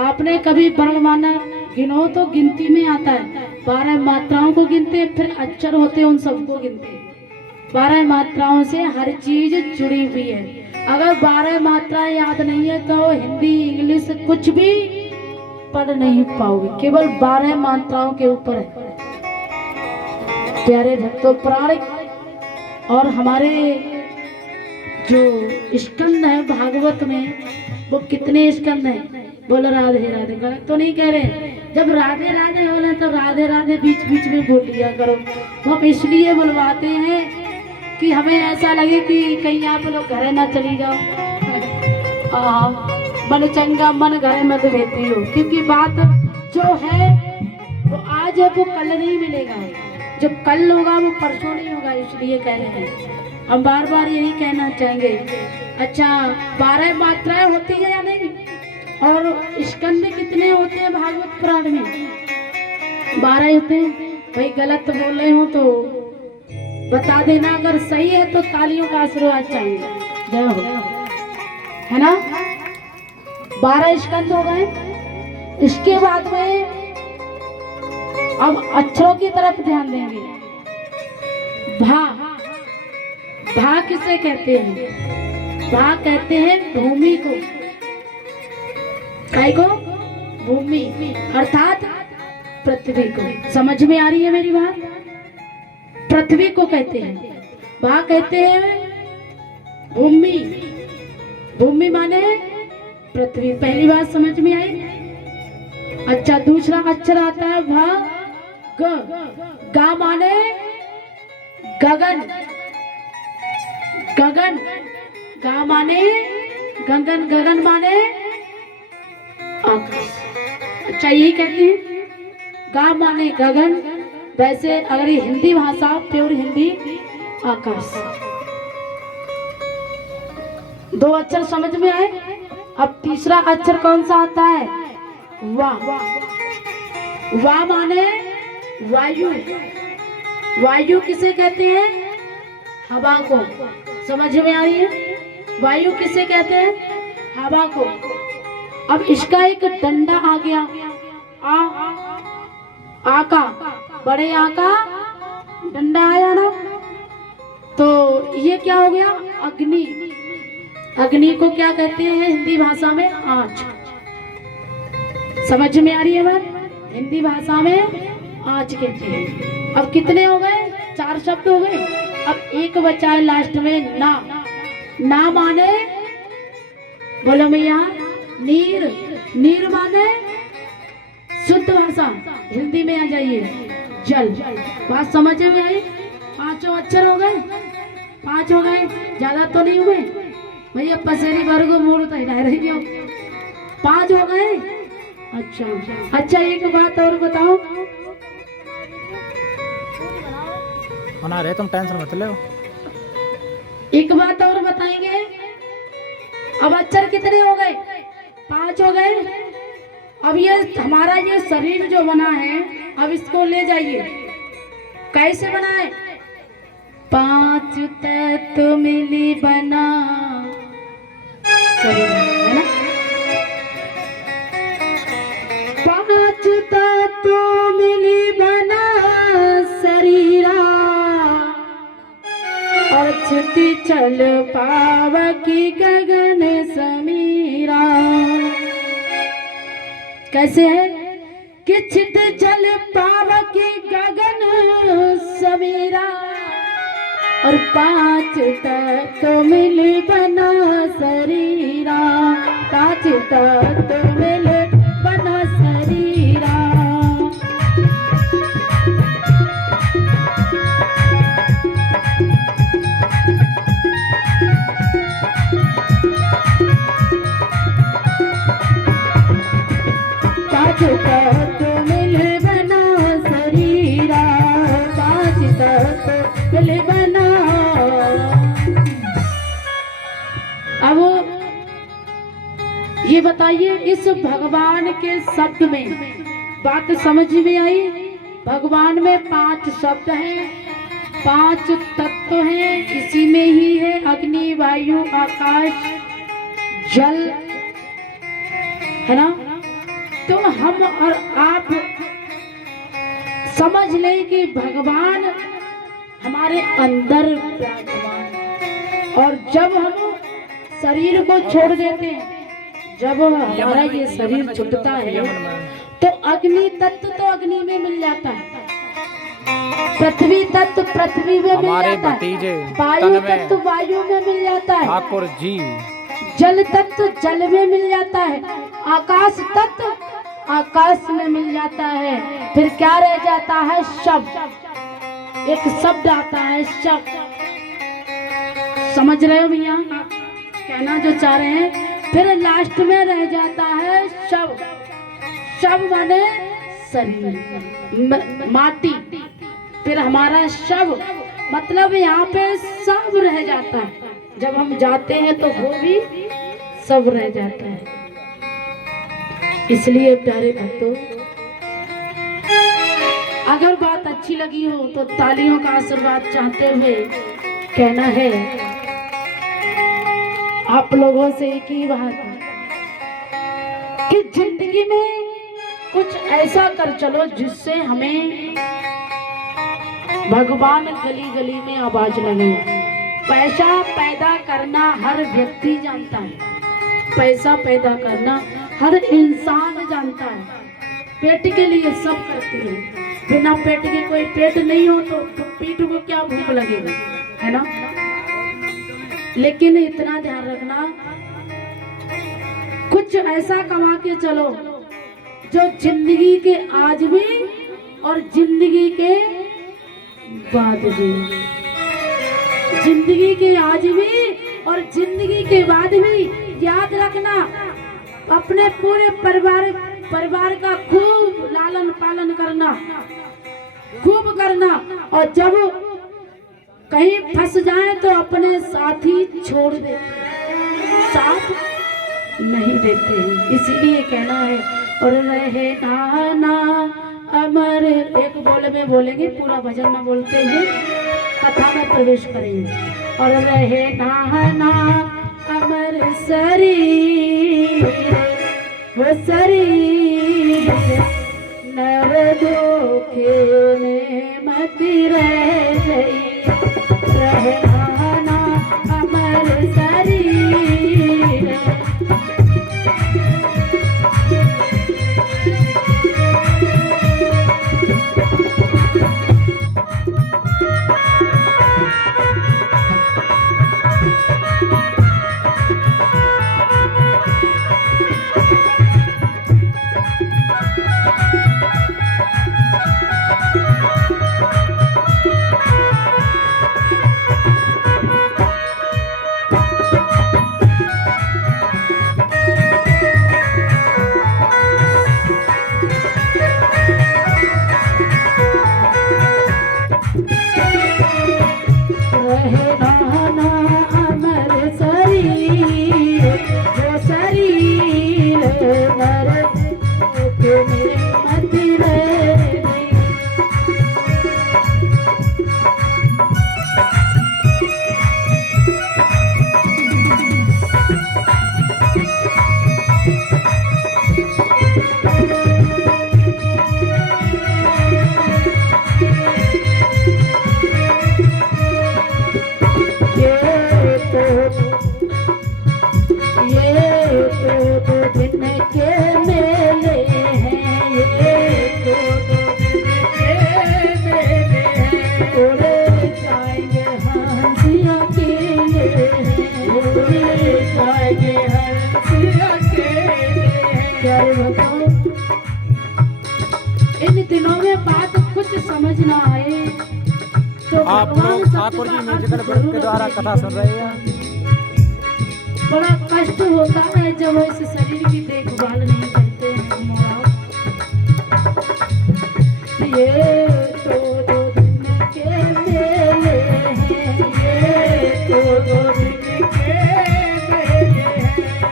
आपने कभी वर्णमाला गिनो तो गिनती में आता है, 12 मात्राओं को गिनते हैं, फिर अक्षर होते हैं उन सबको गिनते हैं। 12 मात्राओं से हर चीज जुड़ी हुई है। अगर 12 मात्राएं याद नहीं है तो हिंदी इंग्लिश कुछ भी पढ़ नहीं पाओगे, केवल 12 मात्राओं के ऊपर है। प्यारे भक्तों, प्राणिक और हमारे जो स्कंद है भागवत में, वो कितने स्कंद हैं? बोलो राधे राधे। गलत तो नहीं कह रहे? जब राधे राधे बोले तो राधे राधे बीच बीच में बोल लिया करो। वो हम इसलिए बुलवाते हैं कि हमें ऐसा लगे कि कहीं आप लोग घर ना चली जाओ। मन चंगा मन घर मत भेती हो, क्योंकि बात जो है वो आज है, वो कल नहीं मिलेगा। जो कल होगा वो परसों नहीं होगा, इसलिए कह रहे हैं। हम बार बार यही कहना चाहेंगे। अच्छा, 12 मात्राएं होती है या नहीं? और स्कंद कितने होते हैं भागवत पुराण में? 12 होते हैं। भाई गलत बोल रहे हो तो बता देना, अगर सही है तो तालियों का आशीर्वाद चाहिए। जय हो, है ना? 12 स्कंद हो गए। इसके बाद में अब अक्षरों की तरफ ध्यान देंगे। भा, भा किसे कहते हैं? भा कहते हैं भूमि को। काय को? भूमि, अर्थात पृथ्वी को। समझ में आ रही है मेरी बात? पृथ्वी को कहते हैं, भा कहते हैं भूमि। भूमि माने पृथ्वी। पहली बात समझ में आई? अच्छा, दूसरा अक्षर आता है भा, ग। गा माने गगन। गगन, गा माने गगन। गगन माने आकाश। अच्छा, यही कहते हैं, गा माने गगन। वैसे अगर ये हिंदी भाषा, प्योर हिंदी, आकाश। 2 अक्षर समझ में आए। अब तीसरा अक्षर कौन सा आता है? वा। वा माने वायु। वायु किसे कहते हैं? हवा को। समझ में आ रही है? वायु किसे कहते हैं? हवा को। अब इसका एक डंडा आ गया, आ का, बड़े आ का डंडा आया ना, तो ये क्या हो गया? अग्नि। अग्नि को क्या कहते हैं हिंदी भाषा में? आँच। समझ में आ रही है बात? हिंदी भाषा में आँच कहते हैं। अब कितने हो गए? 4 शब्द हो गए। अब एक बचा है लास्ट में, ना। ना माने, बोलो भैया, नीर। नीर माने शुद्ध भाषा, हिंदी में आ जाइए, जल। बात समझ में आई? 5 अक्षर हो गए। 5 हो गए, ज्यादा तो नहीं हुए भैया। पसेरी वर्ग मूल तो हिला रही हो। 5 हो गए। अच्छा अच्छा, एक बात और बताओ। बना रहे, तुम टेंशन मत लो। एक बात और बताएंगे। अब अक्षर कितने हो गए? 5 हो गए। अब ये हमारा ये शरीर जो बना है, अब इसको ले जाइए। कैसे बना है? 5 तत्व मिली बना शरीर, है ना? 5 तत्व मिली बना शरीरा, और छुट्टी चल पाव की गगन समीरा। कैसे है कि छित चल पाव की गगन समीरा, और 5 तत्व मिल बना शरीरा। 5 तत्व मिल बना शरीरा। अब ये बताइए, इस भगवान के शब्द में बात समझ में आई? भगवान में 5 शब्द हैं, 5 तत्व हैं। इसी में ही है अग्नि, वायु, आकाश, जल, है ना? तो हम और आप समझ लें कि भगवान हमारे अंदर विराजमान। और जब हम शरीर को छोड़ देते हैं, जब हमारा ये शरीर छूटता है तो अग्नि तत्व तो अग्नि में मिल जाता है, पृथ्वी तत्व पृथ्वी में मिल जाता है, वायु तत्व वायु में मिल जाता है, ठाकुर जी जल तत्व जल में मिल जाता है, आकाश तत्व आकाश में मिल जाता है। फिर क्या रह जाता है? शब्द। एक शब्द आता है, शब्द। समझ रहे हो भैया कहना जो चाह रहे हैं? फिर लास्ट में रह जाता है शव। शव माने शरीर, माटी। फिर हमारा शव मतलब यहाँ पे सब रह जाता है। जब हम जाते हैं तो वो भी सब रह जाता है। इसलिए प्यारे भक्तों, अगर बात अच्छी लगी हो तो तालियों का आशीर्वाद चाहते हुए कहना है आप लोगों से एक ही बात है कि जिंदगी में कुछ ऐसा कर चलो जिससे हमें भगवान गली गली में आवाज लगे। पैसा पैदा करना हर व्यक्ति जानता है, पैसा पैदा करना हर इंसान जानता है। पेट के लिए सब करते हैं, बिना पेट के कोई पेट नहीं हो तो पीठ को क्या भूख लगेगी, है ना? लेकिन इतना ध्यान रखना, कुछ ऐसा कमा के चलो जो जिंदगी के आज भी और जिंदगी के बाद भी, जिंदगी के आज भी और जिंदगी के बाद भी। याद रखना, अपने पूरे परिवार का खूब लालन पालन करना, खूब करना। और जब कहीं फंस जाए तो अपने साथी छोड़ देते, साथ नहीं देते हैं। इसीलिए कहना है और रहे नाना अमर। एक बोले में बोलेंगे, पूरा भजन में बोलते हैं, कथा में प्रवेश करेंगे। और रहे नाना अमर शरीर, वो शरीर नर दुखे में मति रह गई। रहना अमर शरीर, इन दिनों में बात कुछ समझ ना आए तो आप लोग ठाकुर जी म्यूजिकल ग्रुप के द्वारा कथा सुन रहे हैं। बड़ा कष्ट होता है जब इस शरीर की देखभाल नहीं करते हैं महाराज। ये तो दो दिन के मेले हैं, ये तो दो दिन के मेले हैं,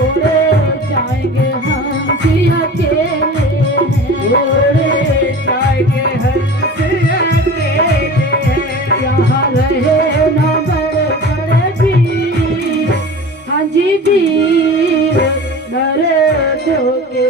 उड़े जाएंगे हम भी अकेले हैं, उड़े जाएंगे हम भी अकेले हैं। यहाँ रहे ना बड़े बड़े वीर, हाँ जी वीर, नरे धोखे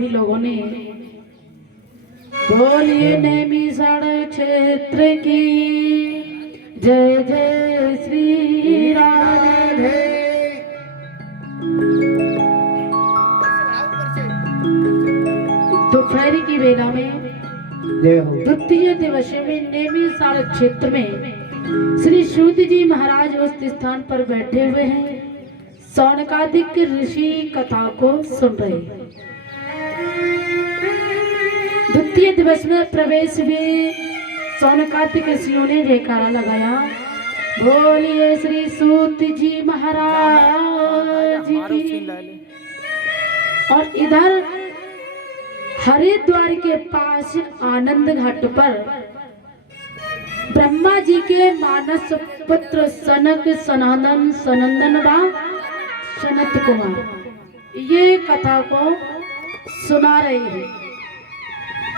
सभी लोगों ने बोलिए नैमिषारण्य क्षेत्र की जय जय श्री राधे। दोपहर की बेला में द्वितीय दिवस में नैमिषारण्य क्षेत्र में श्री सूत जी महाराज उस स्थान पर बैठे हुए हैं, सौनकादिक ऋषि कथा को सुन रहे हैं। द्वितीय दिवस में प्रवेश में सौनकादिक ऋषियों ने जयकारा लगाया, बोलिए श्री सूत जी महाराज की। और इधर हरिद्वार के पास आनंद घाट पर ब्रह्मा जी के मानस पुत्र सनक सनातन सनंदन व सनत कुमार ये कथा को सुना रहे हैं।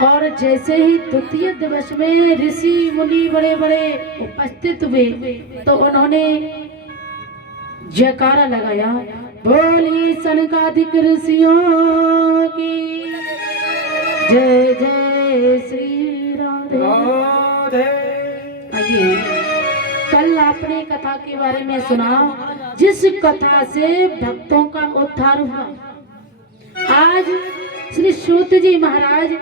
और जैसे ही द्वितीय दिवस में ऋषि मुनि बड़े बड़े उपस्थित हुए तो उन्होंने जयकारा लगाया, बोली सनकादिक ऋषियों की जय जय श्री राधे। आइए, कल आपने कथा के बारे में सुना जिस कथा से भक्तों का उद्धार हुआ। आज श्री सूत जी महाराज